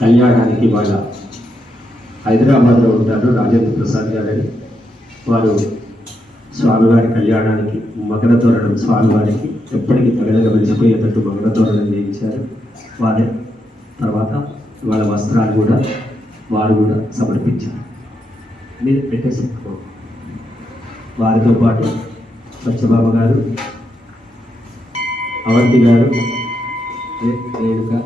కళ్యాణానికి వాళ్ళ హైదరాబాద్లో ఉంటారు రాజేంద్ర ప్రసాద్ గారని వారు స్వామివారి కళ్యాణానికి మకర తోరణం స్వామివారికి ఎప్పటికీ తగలగా వెలిసిపోయేటట్టు మకర తోరణం చేయించారు వారే. తర్వాత వాళ్ళ వస్త్రాలు కూడా వారు కూడా సమర్పించారు. మీరు పెట్టేసి వారితో పాటు సత్యబాబు గారు అవంతి గారు రే-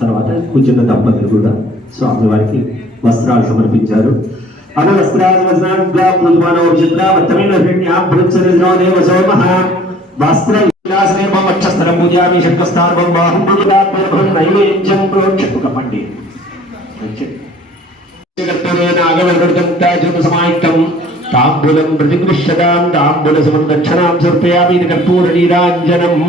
తర్వాత కూర్చున్న దంపతులు కూడా స్వామి వారికి వస్త్రాలు సమర్పించారు. అన వస్త్ర సమాయుక్తం తాంబూలం ప్రతిగృష్యతాం తాంబూల సమదక్షణాం సమర్పయామి కర్పూర నీరాంజనం.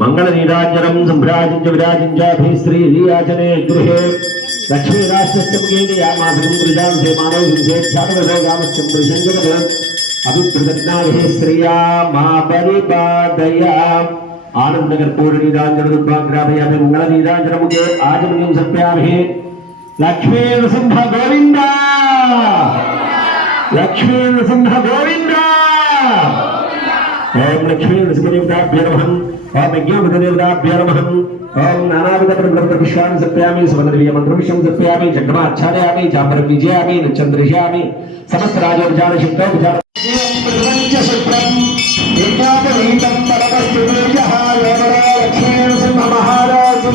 మంగళ నీరాజనం సంభ్రాజించ విరాజించాభిశ్రీ శ్రీయాచనే గృహే. లక్ష్మీ రాష్ట్రస్య యామాసం ప్రజాం సేమానో హింసేచ్ఛాదవరోగామస్యం ప్రశంకర అభిప్రదజ్ఞాహే శ్రియా మా పరిపాదయా. ఆనంద కర్పూర దుర్భాగ్రాభయామి మంగళ నీరాజన సత్యామి లక్ష్మీ నృసింహ గోవింద! లక్ష్మీ నృసింహ గోవింద! ఓం లక్ష్మీ నృసింహదేవతాభ్య నమః ఓం యజ్ఞోపదేవతాభ్య నమః ఓం నానావిధ పుష్పాన్ని సప్యామి సమద్రవ్య మంత్రవిషం సప్యామి చంద్రమాచ్ఛాదయామి చాంబరం విజయామి నచ్చంద్రిషామి సమస్త రాజోపచార శుద్ధోపచార లక్ష్మీ నృసింహ మహారాజు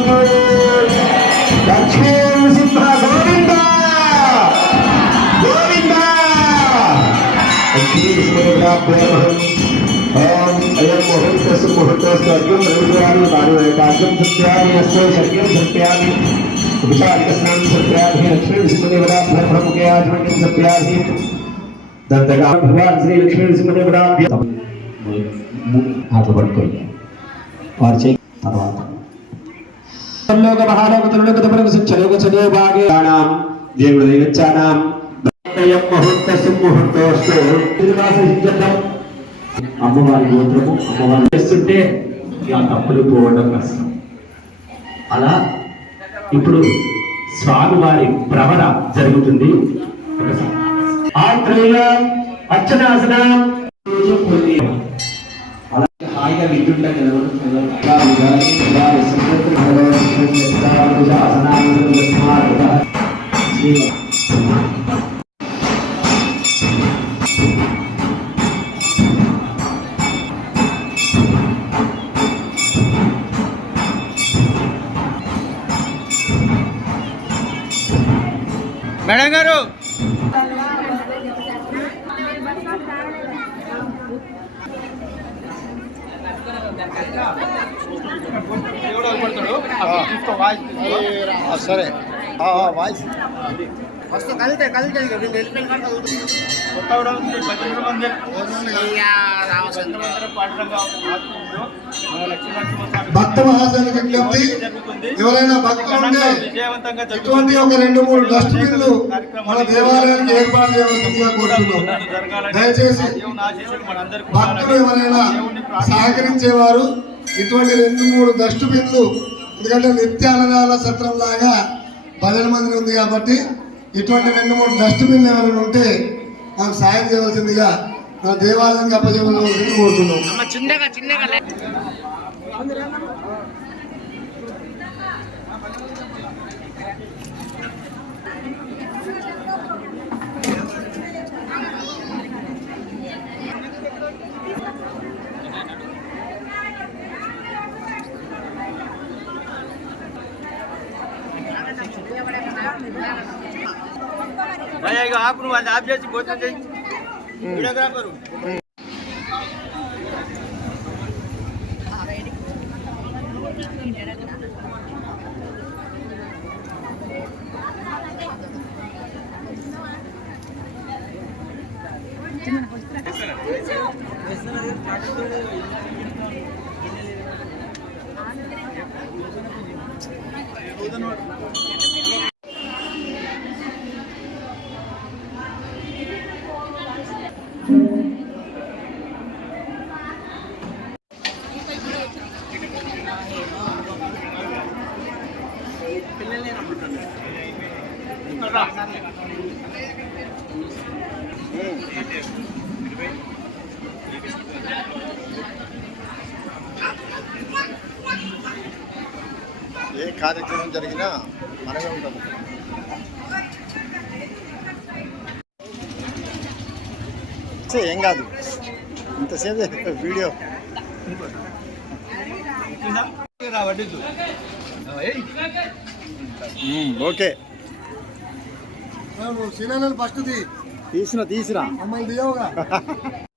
లక్ష్మీ నృసింహ గోవింద గోవింద లక్ష్మీ నృసింహదేవతాభ్య నమః ఓం అయం ముహూర్తస్సు ముహూర్తస్సు అర్ఘ్యం రవిద్వారి వారుకార్యం సత్యామి అస్తో శక్యం సత్యామి ఉపచారికస్నానం సత్యామి లక్ష్మీ నృసింహదేవతాభ్య ప్రముఖే ఆచమన్యం సత్యామి దంతగా భగవాన్ శ్రీ లక్ష్మీ నృసింహదేవతాభ్య ఆటలు పట్టుకోండి వారు చేయి తర్వాత లోక మహాలోక తరులోక తపరకు సత్యలోక చదో భాగేణాం దేవుడు దైవచ్చానాం దత్తయం ముహూర్తస్సు ముహూర్తోస్తు శ్రీనివాస సిద్ధం అమ్మవారి గోత్రము అమ్మవారు చేస్తుంటే ఆ తప్పులు పోవడం కష్టం. అలా ఇప్పుడు స్వామివారి భ్రమణ జరుగుతుంది. ఒకసారి. ఆత్రేయం అర్చనాసనం. రోజు కొన్ని మేడం గారు. సరే. వాయిస్. వస్తూ కలితే కలితే వీళ్ళు వెళ్ళిపోయిన కాడ. కొత్త రామచంద్ర మందిరం భక్త మహాశైలకు విజ్ఞప్తి. ఎవరైనా భక్తులు ఉంటే ఘనంగా విజయవంతంగా జరుగుతుంది. ఇటువంటి ఒక రెండు మూడు డస్ట్బిన్లు మన దేవాలయానికి ఏర్పాటు చేయవలసిందిగా కోరుతున్నాం దయచేసి భక్తులు ఎవరైనా. సహకరించేవారు ఇటువంటి రెండు మూడు డస్ట్బిన్లు ఎందుకంటే నిత్య అన్నదాన సత్రం లాగా భజన మందిరం ఉంది కాబట్టి ఇటువంటి రెండు మూడు డస్ట్బిన్లు ఎవరైనా ఉంటే నాకు సాయం చేయవలసిందిగా మన దేవాలయానికి అప్పచేయవలసింది కోరుతున్నాం భయ్యా, ఇక ఆపు నువ్వు అది ఆఫ్ చేసి భోజనం చేయి. వీడియోగ్రాఫరు. పిల్లలు ఏ కార్యక్రమం జరిగినా మనమే ఉంటాము. ఏం కాదు. ఇంతసేపు వీడియో. ఓకే. ఫస్ట్ తీసిన తీసిరా మమ్మల్ని దిగవుగా